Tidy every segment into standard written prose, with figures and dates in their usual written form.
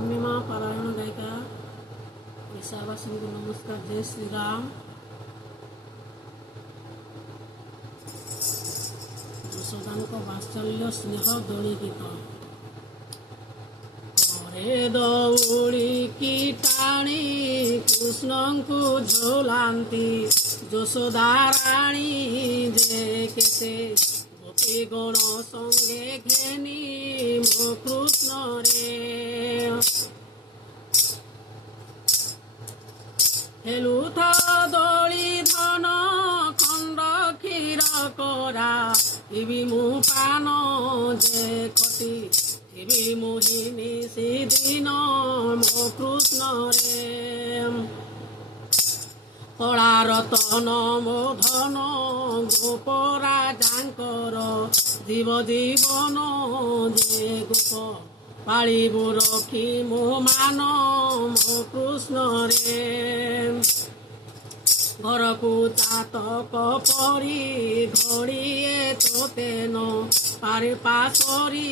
ପୂର୍ଣ୍ଣିମା ପାରାୟଣ ଗାୟିକା ଓଡ଼ିଶାବାସୀଙ୍କୁ ନମସ୍କାର। ଜୟ ଶ୍ରୀରାମ। ଯଶୋଦାଙ୍କ ବାତ୍ସଲ୍ୟ ସ୍ନେହ ଦୋଳି ଗୀତ। ଘରେ ଦଉଡ଼ିକି ଟାଣି କୃଷ୍ଣଙ୍କୁ ଝୁଲାନ୍ତି ଯଶୋଦା ରାଣୀ ଯେ କେତେ ଗୋପୀ ଗଣ ସଙ୍ଗେ ଘେନି ମୋ କୃଷ୍ଣରେ ହେଲୁଥାଅ ଦୋଳି ଧନ ଖଣ୍ଡ କ୍ଷୀର କରା ଇବି ମୁଁ ପାନ ଯେ ଖଟି ଇବି ମୋହିନୀ ସେଦିନ ମୋ କୃଷ୍ଣରେ କଳା ରତନ ମୋ ଧନ ଗୋପରାଜାଙ୍କର ଜୀବ ଜୀବନ ଯେ ଗୋପ ପାଳିବୁ ରଖି ମୋ ମାନ ମୋ କୃଷ୍ଣରେ ଘରକୁ ଚାତକ ପରି ଘଡ଼ିଏ ତୋତେନ ପାରି ପାଶରି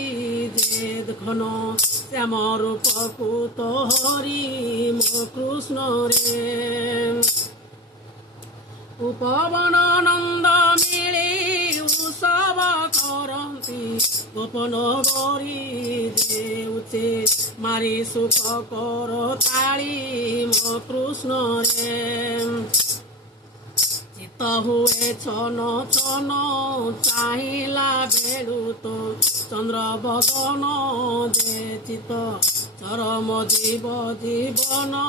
ଯେ ଘନ ଶ୍ୟାମ ରୂପକୁ ତୋହରି ମୋ କୃଷ୍ଣରେ ଉପବନ ନନ୍ଦ ମିଳି ଉତ୍ସବ କରନ୍ତି ଗୋପନ ଗରି ଦେଉଛେ ମାରି ସୁଖ କର ତାଳି ମୋ କୃଷ୍ଣରେ ଚିତ୍ତ ହୁଏ ଛନ ଛନ ଚାହିଁଲା ବେଳୁ ତ ଚନ୍ଦ୍ର ବଦନ ଯେ ଚିତ ଚରମ ଜୀବ ଜୀବନ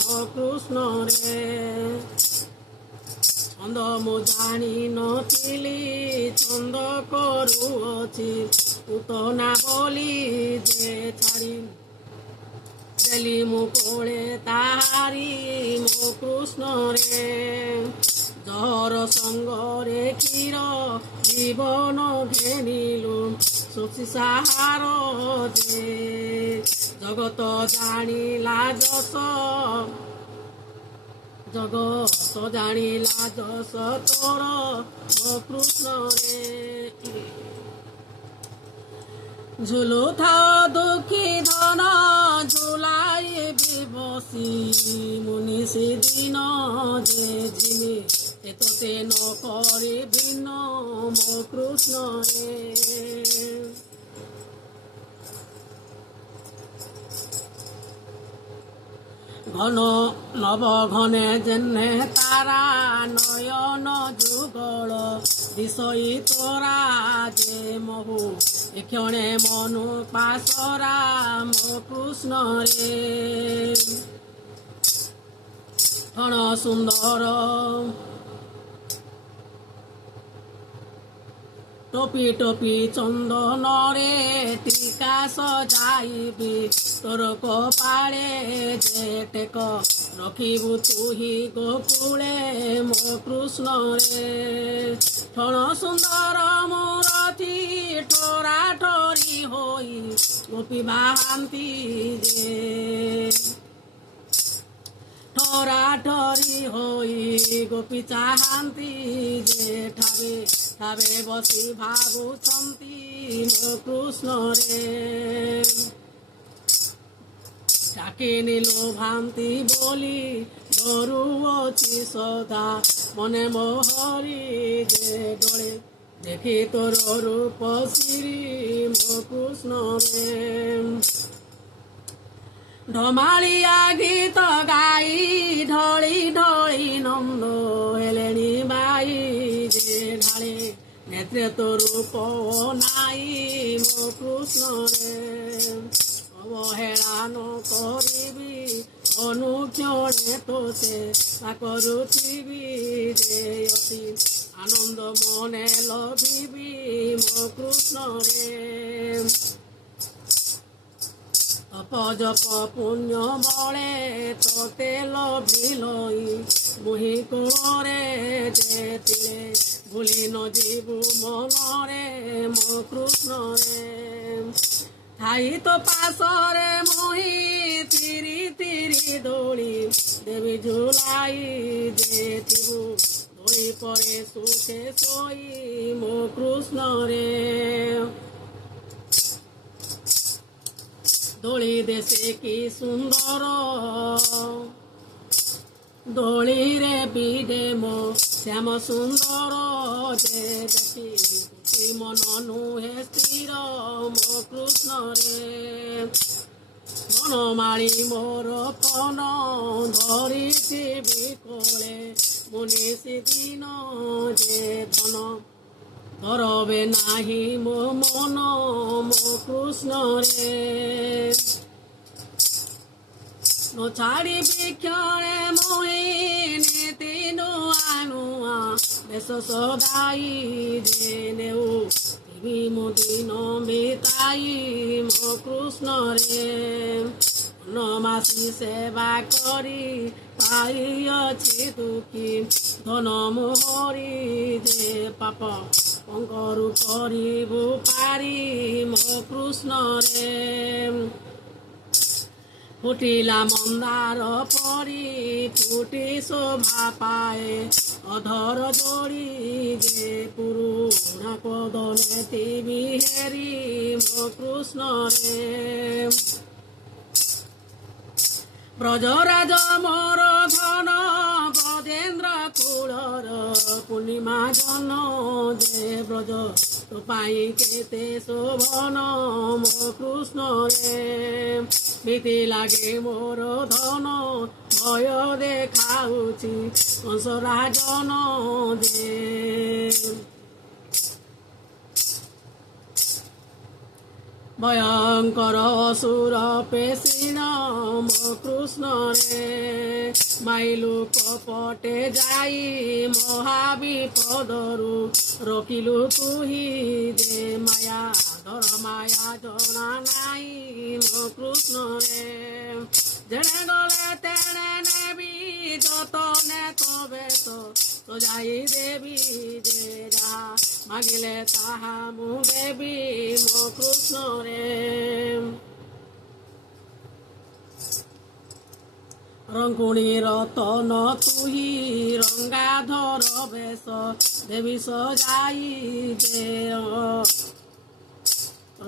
ମୋ କୃଷ୍ଣରେ ଛନ୍ଦ ମୁଁ ଜାଣି ନଥିଲି ଛନ୍ଦ କରୁଅଛି ପୁତନା ବୋଲି ଯେ ଛାଡ଼ି ଦେଲି ମୁଁ କୋଳେ ତାହାରି ମୋ କୃଷ୍ଣରେ ଜହର ସଙ୍ଗରେ କ୍ଷୀର ଜୀବନ ଘେନିଲୁ ଶୋଷି ସାହାର ଯେ ଜଗତ ଜାଣିଲା ଯଶ ଜଗତ ଜାଣିଲା ଯଶ ତୋର ମୋ କୃଷ୍ଣରେ ଝୁଲୁଥାଅ ଦୁଃଖୀ ଧନ ଝୁଲାଇବି ବସି ମୁନି ସେଦିନ ଯେ ଝିମି ଏତତେ ନ କରି ଭିନ୍ନ ମୋ କୃଷ୍ଣରେ ঘন নব ঘনে যেনে তারা নয়ন যুগল দিশই তোরা যে মহু এক্ষণে মনু পাশরা মো কৃষ্ণরে ক্ষণ সুন্দর টপি টপি চন্দনরে টিকা সজাইবি তোর কপালে যে টেক রখিবু তুহি গোকুলে মো কৃষ্ণরে ক্ষণ সুন্দর মূরতি ঠোরা ঠোরি হই গোপী বাহান্তি যে ঠোরা ঠরি হই গোপী চাহান্তি যে ঠাবে ঠাবে বসি ভাবুଛନ୍ତି ମୋ କୃଷ୍ଣରେ ডাকি নিলো ভান্তি বলি ডরুଅছি সদা মনে মোহরি যে ডোলে দেখি তোর রূপ শ্রী ମୋ কৃষ্ণরে ঢমাଳିଆ ଗୀତ ଗାଇ ଢଳି ଢଳି ନନ୍ଦ ହେଲେଣି ବାଇ ଯେ ଢାଳେ ନେତ୍ରେ ତୋ ରୂପ ନାଇ ମୋ କୃଷ୍ଣରେ ଅବହେଳା ନ କରିବି ଅନୁକ୍ଷଣେ ତୋତେ କରୁଥିବି ଯେ ଅତି ଆନନ୍ଦ ମନେ ଲଭିବି ମୋ କୃଷ୍ଣରେ তপ জপ পুণ্য বলে তোতে লভিলই মুহি কোরে যেতিলে ভুলি নজিবু মনরে মো কৃষ্ণরে ঠাই তো পাশরে মুহি তিরি তিরি দোলি দেবী ঝুলাই যেতিবু দোলি পরে সুখে শোই মো কৃষ্ণরে ଦୋଳି ଦେଶେ କି ସୁନ୍ଦର ଦୋଳିରେ ବିଡେ ମୋ ଶ୍ୟାମ ସୁନ୍ଦର ଯେ ଦେଖି ମନ ନୁହେଁ ସ୍ଥିର ମୋ କୃଷ୍ଣରେ ବନମାଳି ମୋର ପନ ଧରିଥିବି କୋଳେ ମୁନିଷି ଦିନ ଯେ ଧନ ଧରବେ ନାହିଁ ମୋ ମନ ମୋ କୃଷ୍ଣରେ ନ ଛାଡ଼ିବି କ୍ଷଣେ ମୋହିନୀ ତିନୁ ଆନୁଆ ବେଶ ସଦାଇ ଯେ ନେଉଥିବି ମୋ ଦିନ ବିତାଇ ମୋ କୃଷ୍ଣରେ ନମାସି ସେବା କରି ପାଇଅଛି ଦୁଃଖୀ ଧନ ମୋହରି ଯେ ପାପ କଙ୍କରୁ କରିବୁ ପାରି ମୋ କୃଷ୍ଣରେ ফুটিলা মন্দার পরি ফুটি শোভা পায়ে অধর জড়ি যে পুরুণা কদনে তিবি হেরি মো কৃষ্ণরে ব্রজরাজ মোর ধন ব্রজেন্দ্র কুলর পূর্ণিমা জন যে ব্রজ তো পাই কেতে শোভন মো কৃষ্ণরে ভীতি লাগে মোর ধন ভয় দেখাউছি কংসরাজন যে ভয়ঙ্কর অসুর পেশিণ মো কৃষ্ণরে মাইলু কপটে যাই মহাবিপদরু রকিলু তুহি যে মায়া ধর মায়া জনা নাই মো কৃষ্ণরে যেনে গলে তেনে নেবি যতনে তবে তো যাই দেবী যে যাহা মাগিলে তাহা মু দেবী মো কৃষ্ণরে রঙ্কুণী রতন তুহি রঙ্গাধর বেশ দেবী সজাই যে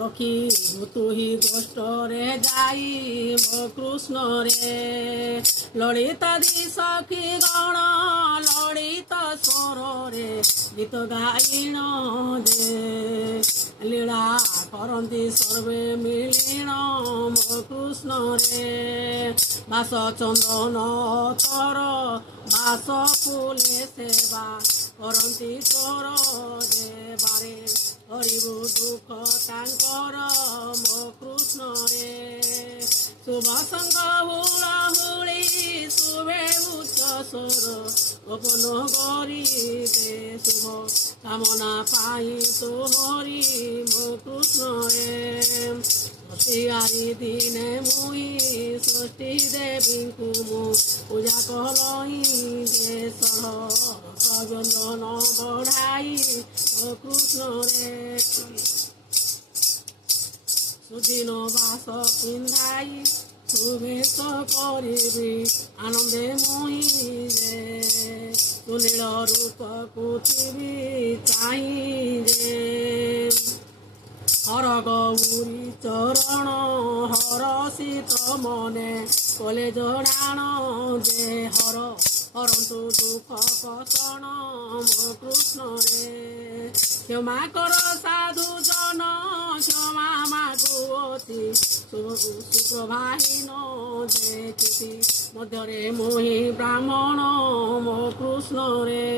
রখি তুহি গোষ্ঠরে যাই মো কৃষ্ণরে ললিতাদি সখী গণ ললিত স্বরে গীত গাইণ যে লীলা করନ୍ତି সর্বে মিলিণ মো কৃষ্ণরে বাস চন্দন তর বাস ফুলে সেবা କରନ୍ତି ତୋର ଦେବାରେ ହରିବୁ ଦୁଃଖ ତାଙ୍କର ମୋ କୃଷ୍ଣରେ ଶୁଭ ସଙ୍ଗ ହୁଳ ହୁଳି ଶୁଭେ ଉଚ୍ଚ ସ୍ୱର ଗୋପନ କରି ଦେ ଶୁଭ କାମନା ପାଇ ତୋ ହରି ମୋ କୃଷ୍ଣରେ ଷଷ୍ଠୀଆରି ଦିନେ ମୁଇଁ ଷଷ୍ଠୀ ଦେବୀଙ୍କୁ ମୁଁ ପୂଜା କଲଇଁ ଯେ ସହ ବ୍ୟଞ୍ଜନ ବଢ଼ାଇ ମୋ କୃଷ୍ଣରେ ସୁଦିନ ବାସ ପିନ୍ଧାଇ ସୁବେଶ କରିବି ଆନନ୍ଦେ ମୁଇଁ ଯେ ସୁନୀଳ ରୂପକୁ ଥିବି ଚାହିଁ ଯେ হর গৌরী চরণ হর শীত মনে কলে জড়াণ যে হর হরন্তু দুঃখ কষণ মো কৃষ্ণরে ক্ষমা কর সাধু জন ক্ষমা মাগুଅছি সুপ্রভাহীন যে চিতি ମଧ୍ୟରେ মোহি ব্রাহ্মণ মো কৃষ্ণরে